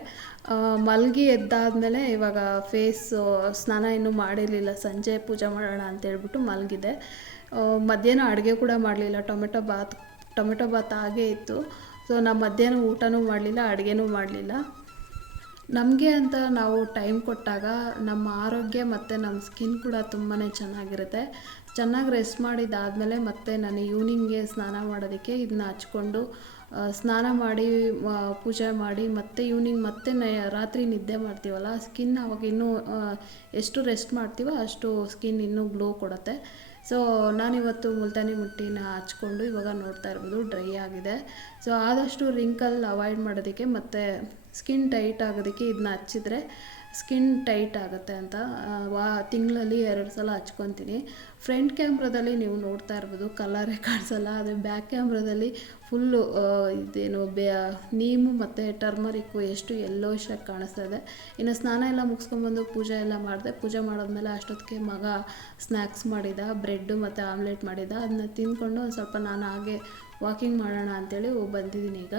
ಮಲಗಿ ಎದ್ದಾದಮೇಲೆ ಇವಾಗ ಫೇಸು ಸ್ನಾನ ಇನ್ನೂ ಮಾಡಿರಲಿಲ್ಲ. ಸಂಜೆ ಪೂಜೆ ಮಾಡೋಣ ಅಂತ ಹೇಳ್ಬಿಟ್ಟು ಮಲಗಿದೆ ಮಧ್ಯಾಹ್ನ ಅಡುಗೆ ಕೂಡ ಮಾಡಲಿಲ್ಲ. ಟೊಮೆಟೊ ಬಾತ್ ಟೊಮೆಟೊ ಬಾತ್ ಹಾಗೇ ಇತ್ತು. ಸೊ ನಾವು ಮಧ್ಯಾಹ್ನ ಊಟನೂ ಮಾಡಲಿಲ್ಲ, ಅಡುಗೆನೂ ಮಾಡಲಿಲ್ಲ. ನಮಗೆ ಅಂತ ನಾವು ಟೈಮ್ ಕೊಟ್ಟಾಗ ನಮ್ಮ ಆರೋಗ್ಯ ಮತ್ತು ನಮ್ಮ ಸ್ಕಿನ್ ಕೂಡ ತುಂಬಾ ಚೆನ್ನಾಗಿರುತ್ತೆ. ಚೆನ್ನಾಗಿ ರೆಸ್ಟ್ ಮಾಡಿದ್ದಾದಮೇಲೆ ಮತ್ತೆ ನಾನು ಈವ್ನಿಂಗ್ಗೆ ಸ್ನಾನ ಮಾಡೋದಕ್ಕೆ ಇದನ್ನ ಹಚ್ಕೊಂಡು ಸ್ನಾನ ಮಾಡಿ ಪೂಜೆ ಮಾಡಿ ಮತ್ತೆ ಈವ್ನಿಂಗ್ ಮತ್ತೆ ರಾತ್ರಿ ನಿದ್ದೆ ಮಾಡ್ತೀವಲ್ಲ ಸ್ಕಿನ್ ಅವಾಗ ಇನ್ನೂ ಎಷ್ಟು ರೆಸ್ಟ್ ಮಾಡ್ತೀವೋ ಅಷ್ಟು ಸ್ಕಿನ್ ಇನ್ನೂ ಗ್ಲೋ ಕೊಡುತ್ತೆ. ಸೊ ನಾನಿವತ್ತು ಮುಲ್ತಾನಿ ಮುಟ್ಟಿನ ಹಚ್ಕೊಂಡು ಇವಾಗ ನೋಡ್ತಾ ಇರ್ಬೋದು, ಡ್ರೈ ಆಗಿದೆ. ಸೊ ಆದಷ್ಟು ರಿಂಕಲ್ ಅವಾಯ್ಡ್ ಮಾಡೋದಕ್ಕೆ ಮತ್ತು ಸ್ಕಿನ್ ಟೈಟ್ ಆಗೋದಕ್ಕೆ ಇದನ್ನ ಹಚ್ಚಿದ್ರೆ ಸ್ಕಿನ್ ಟೈಟ್ ಆಗುತ್ತೆ ಅಂತ ವಾ, ತಿಂಗಳಲ್ಲಿ ಎರಡು ಸಲ ಹಚ್ಕೊತೀನಿ. ಫ್ರಂಟ್ ಕ್ಯಾಮ್ರಾದಲ್ಲಿ ನೀವು ನೋಡ್ತಾ ಇರ್ಬೋದು ಕಲರೇ ಕಾಣಿಸಲ್ಲ, ಆದರೆ ಬ್ಯಾಕ್ ಕ್ಯಾಮ್ರಾದಲ್ಲಿ ಫುಲ್ಲು ಇದೇನು, ಬೇ, ನೀಮು ಮತ್ತು ಟರ್ಮರಿಕ್ಕು ಎಷ್ಟು ಯೆಲ್ಲೋಶಾಗಿ ಕಾಣಿಸ್ತಾ ಇದೆ. ಇನ್ನು ಸ್ನಾನ ಎಲ್ಲ ಮುಗಿಸ್ಕೊಂಬಂದು ಪೂಜೆ ಎಲ್ಲ ಮಾಡಿದೆ. ಪೂಜೆ ಮಾಡಿದ್ಮೇಲೆ ಅಷ್ಟೊತ್ತಿಗೆ ಮಗ ಸ್ನ್ಯಾಕ್ಸ್ ಮಾಡಿದ ಬ್ರೆಡ್ಡು ಮತ್ತು ಆಮ್ಲೆಟ್ ಮಾಡಿದ. ಅದನ್ನ ತಿಂದ್ಕೊಂಡು ಒಂದು ಸ್ವಲ್ಪ ನಾನು ಹಾಗೆ ವಾಕಿಂಗ್ ಮಾಡೋಣ ಅಂತೇಳಿ ಬಂದಿದ್ದೀನಿ ಈಗ.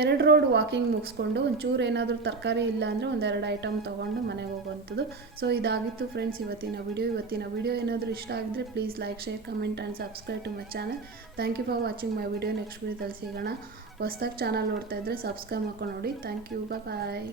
ಎರಡು ರೋಡ್ ವಾಕಿಂಗ್ ಮುಗಿಸ್ಕೊಂಡು ಒಂಚೂರು ಏನಾದರೂ ತರಕಾರಿ ಇಲ್ಲ ಅಂದರೆ ಒಂದೆರಡು ಐಟಮ್ ತೊಗೊಂಡು ಮನೆಗೆ ಹೋಗುವಂಥದ್ದು. ಸೊ ಇದಾಗಿತ್ತು ಫ್ರೆಂಡ್ಸ್ ಇವತ್ತಿನ ವಿಡಿಯೋ ಇವತ್ತಿನ ವಿಡಿಯೋ ಏನಾದರೂ ಇಷ್ಟ ಆಗಿದ್ರೆ please like share comment and subscribe to my channel thank you for watching my video next ವಿಡಿಯೋದಲ್ಲಿ ಸಿಗೋಣ. ಹೊಸ್ದಾಗಿ ಚಾನಲ್ ನೋಡ್ತಾ ಇದ್ದರೆ ಸಬ್ಸ್ಕ್ರೈಬ್ ಮಾಡ್ಕೊಂಡು ನೋಡಿ. Thank you bye